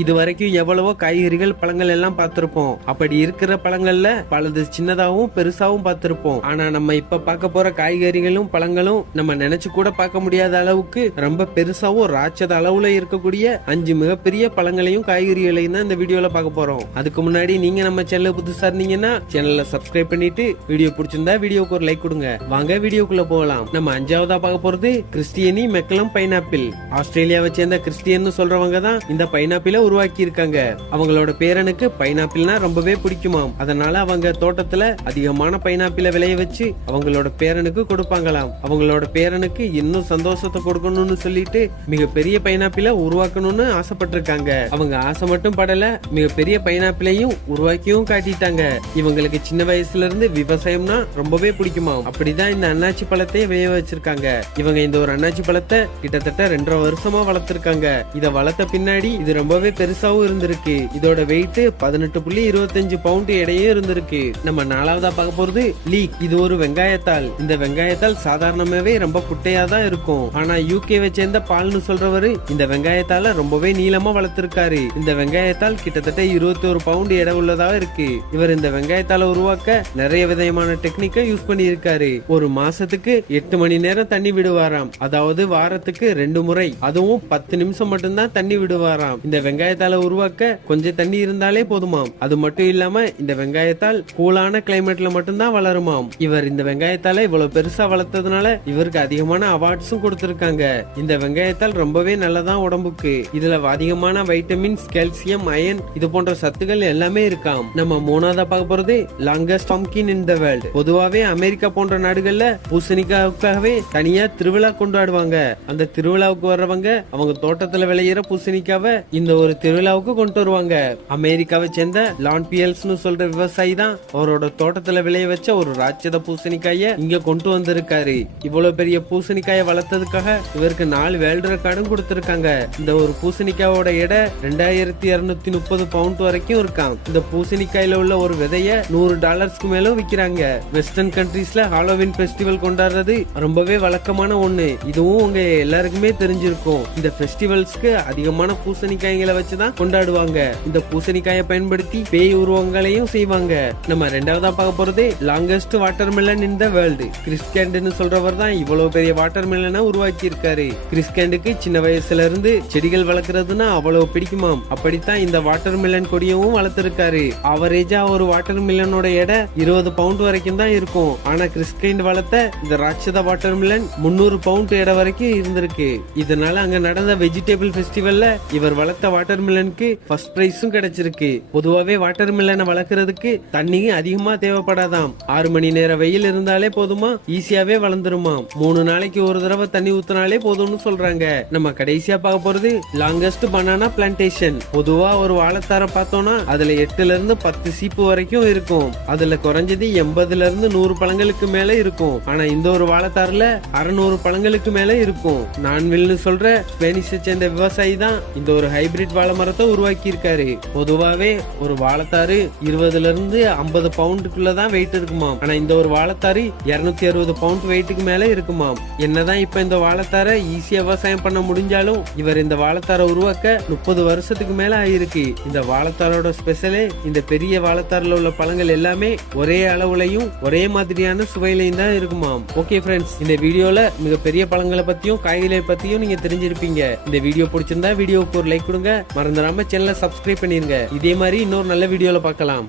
இது வரைக்கும் எவ்வளவோ காய்கறிகள் பழங்கள் எல்லாம் பார்த்திருப்போம். அப்படி இருக்கிற பழங்கள்ல பலது சின்னதாவும் பெருசாவும் பார்த்திருப்போம். ஆனா நம்ம இப்ப பார்க்க போற காய்கறிகளும் பழங்களும் நம்ம நினைச்சு கூட பார்க்க முடியாத அளவுக்கு ரொம்ப பெருசாவும் ராட்சத அளவுல இருக்கக்கூடிய 5 மிகப்பெரிய பழங்களையும் காய்கறிகளையும் தான் இந்த வீடியோல பார்க்க போறோம். அதுக்கு முன்னாடி நீங்க நம்ம சேனல் புதுசா இருந்தீங்கன்னா சேனலை சப்ஸ்கிரைப் பண்ணிட்டு வீடியோ பிடிச்சிருந்தா வீடியோக்கு ஒரு லைக் கொடுங்க. வாங்க வீடியோக்குள்ள போகலாம். நம்ம 5ஆவதா பார்க்க போறது கிறிஸ்டியனி மெக்கலம் பைனாப்பிள். ஆஸ்திரேலியாவை சேர்ந்த கிறிஸ்டியன் சொல்றவங்க தான் இந்த பைனாப்பிளை உருவாக்கி இருக்காங்க. அவங்களோட பேரனுக்கு பைனாப்பிள்னா ரொம்பவே பிடிக்குமாம். அதனால அவங்க தோட்டத்துல அதிகமான பைனாப்பிளை விளைய வச்சு அவங்களோட பேரனுக்கு கொடுப்பாங்களாம். அவங்களோட பேரனுக்கு இன்னும் சந்தோஷத்தை கொடுக்கணும்னு சொல்லிட்டு மிகப்பெரிய பைனாப்பிளை உருவாக்கணும்னு ஆசைப்பட்டிருக்காங்க. அவங்க ஆசை மட்டும் படல, மிகப்பெரிய பைனாப்பிளையும் உருவாக்கியும் காட்டிட்டாங்க. இவங்களுக்கு சின்ன வயசுல இருந்து விவசாயம்னா ரொம்பவே பிடிக்குமாம். அப்படிதான் இந்த அண்ணாச்சி பழத்தை விளைய வச்சிருக்காங்க. இவங்க இந்த ஒரு அண்ணாச்சி பழத்தை கிட்டத்தட்ட 2.5 வருஷமா வளர்த்திருக்காங்க. இத வளர்த்த பின்னாடி இது ரொம்பவே பெருசாவும் இருந்திருக்கு. இதோட வெயிட் 18.25 பவுண்ட் எடையும் இருந்திருக்கு. நம்ம 4ஆவதா பார்க்க போறது லீக். இது ஒரு வெங்காயத்தாள். இந்த வெங்காயத்தாள் சாதாரணமாவே ரொம்ப குட்டையா தான் இருக்கும். ஆனா யூகேவை சேர்ந்த பால்னு சொல்றவரு இந்த வெங்காயத்தால ரொம்பவே நீளமா வளர்த்திருக்காரு. இந்த வெங்காயத்தாள் கிட்டத்தட்ட 21 பவுண்ட் எடை உள்ளதா இருக்கு. இவர் இந்த வெங்காயத்தால உருவாக்க நிறைய விதமான டெக்னிக்கை யூஸ் பண்ணி இருக்காரு. ஒரு மாசத்துக்கு 8 மணி நேரம் தண்ணி விடுவாராம். அதாவது வாரத்துக்கு 2 முறை, அதுவும் 10 நிமிஷம் மட்டும்தான் தண்ணி விடுவாராம். இந்த வெங்காயத்தால உருவாக்க கொஞ்சம் தண்ணி இருந்தாலே போதுமாம். அது மட்டும் இல்லாம இந்த வெங்காயத்தால் கூலான கிளைமேட்ல மட்டும்தான் வளருமாம். இவர் இந்த வெங்காயத்தால இவ்வளவு பெருசா வளர்த்ததுனால இவருக்கு அதிகமான அவார்ட்ஸும் கொடுத்திருக்காங்க. இந்த வெங்காயத்தால் ரொம்பவே நல்லதான் உடம்புக்கு. இதுல அதிகமான வைட்டமின்ஸ், கால்சியம், அயன் இது போன்ற சத்துக்கள் எல்லாமே இருக்காம். நம்ம 3ஆவதா பார்க்க போறது longest pumpkin in the world. பொதுவாவே அமெரிக்கா போன்ற நாடுகள்ல பூசணிக்காவுக்காகவே தனியா திருவிழா கொண்டாடுவாங்க. அந்த திருவிழாவுக்கு வர்றவங்க அவங்க தோட்டத்துல விளையிற பூசணிக்காவை இந்த ஒரு திருவிழாவுக்கு கொண்டு வருவாங்க. அமெரிக்காவை சேர்ந்த லான் பியல்ஸ் சொல்ற விவசாயி தான் அவரோட தோட்டத்துல விளைய வச்ச ஒரு ராட்சத பூசணிக்காய இங்க கொண்டு வந்திருக்காரு. இவ்வளவு பெரிய பூசணிக்காய வளர்த்ததுக்காக இவருக்கு 4 வேர்ல்டு ரெக்கார்டும் கொடுத்திருக்காங்க. இந்த ஒரு பூசணிக்காயோட எடை 2230 பவுண்ட் வரைக்கும் இருக்காம். இந்த பூசணிக்காயில உள்ள ஒரு விதைய $100 மேலும் விக்கிறாங்க. வெஸ்டர்ன் கண்ட்ரீஸ்ல ஹாலோவின் ஃபெஸ்டிவல் கொண்டாடுறது ரொம்பவே வழக்கமான ஒண்ணு. இதுவும் உங்க எல்லாருக்குமே தெரிஞ்சிருக்கும். இந்த ஃபெஸ்டிவல்ஸ்க்கு அதிகமான பூசணிக்காய்களை வச்சுதான் கொண்டாடுவாங்க. இந்த பூசணிக்காயை பயன்படுத்தி பேய் உருவங்களையும் செய்வாங்க. நம்ம 2ஆவதா பார்க்க போறது longest watermelon in the world. கிறிஸ்கேண்ட்னு சொல்றவர் தான் இவ்வளவு பெரிய வாட்டர் மெலனை உருவாக்கி இருக்காரு. கிறிஸ்கேண்டுக்கு சின்ன வயசுல இருந்து செடிகள் வளர்க்கறதுன்னா அவ்வளவு பிடிக்குமாம். அப்படித்தான் இந்த வாட்டர் மெலன் கொடியவும் வளர்த்திருக்காரு. அவரேஜா ஒரு வாட்டர் மெலனோட எடை 20 பவுண்ட் வரைக்கும் தான் இருக்கும். ஆனா கிறிஸ்கேண்ட் வளர்த்த இந்த ராட்சத வாட்டர் மெலன் 300 பவுண்ட் எடை வரைக்கும் இருந்திருக்கு. இதனால அங்க நடந்த வெஜிடபிள் ஃபெஸ்டிவல்ல இவர் வளர்த்த வாட்டர் மெலனுக்கு ஃபர்ஸ்ட் பிரைஸும் கிடைச்சிருக்கு. பொதுவாவே வாட்டர் மெலனை வளர்க்கறதுக்கு தண்ணி அதிகமா தேவைப்படாதாம். 6 மணி நேரம் வெயில் இருந்தாலே போதுமா, ஈஸியாவே வளர்ந்துருமாம். 3 நாளைக்கு ஒரு தடவை தண்ணி ஊத்தினாலே போதும்னு சொல்றாங்க. நம்ம கடைசியா பார்க்க போறது லாங்கஸ்ட் பனானா பிளான்டேஷன். பொதுவா ஒரு வாழைத்தார பார்த்தோம்னா அதுல 8ல இருந்து 10 சீப்பு வரைக்கும் இருக்கும். அதுல குறைஞ்சது 80ல இருந்து 100 பழங்களுக்கு மேல இருக்கும். ஆனா இந்த ஒரு வாழைத்தாறுல 600 பழங்களுக்கு மேல இருக்கும். நான்வில்னு சொல்ற ஸ்பெனிஷை சேர்ந்த விவசாயி தான் இந்த ஒரு ஹைபிரிட் வாழை மரத்தை உருவாக்கி இருக்காரு. பொதுவாவே ஒரு வாழைத்தாறு 20ல இருந்து 50 பவுண்டுக்குள்ளதான் வெயிட் இருக்குமாம். ஆனா இந்த ஒரு வாழைத்தாறு 260 பவுண்ட் வெயிட்டுக்கு மேல இருக்குமாம். என்னதான் இப்ப இந்த வாழைத்தாரை ஈஸியா விவசாயம் பண்ண முடிஞ்சாலும் இவர் இந்த வாழைத்தாரை உருவாக்க 30 வருஷத்துக்கு மேல ஆயிருக்கு. இந்த வாழைத்தாரோட ஸ்பெஷலே இந்த பெரிய வாழைத்தாறுல உள்ள பழங்கள் எல்லாமே ஒரே அளவுலையும் ஒரே மாதிரியான சுவையிலையும் தான் இருக்குமாம். ஓகே ஃப்ரெண்ட்ஸ், இந்த வீடியோல மிகப்பெரிய பழங்களை பத்தியும் காய்கறிகளை பத்தியும் நீங்க தெரிஞ்சிருப்பீங்க. இந்த வீடியோ பிடிச்சிருந்தா வீடியோக்கு ஒரு லைக் கொடுங்க. மறந்துடாம சேனலை சப்ஸ்கிரைப் பண்ணிருங்க. இதே மாதிரி இன்னொரு நல்ல வீடியோல பார்க்கலாம்.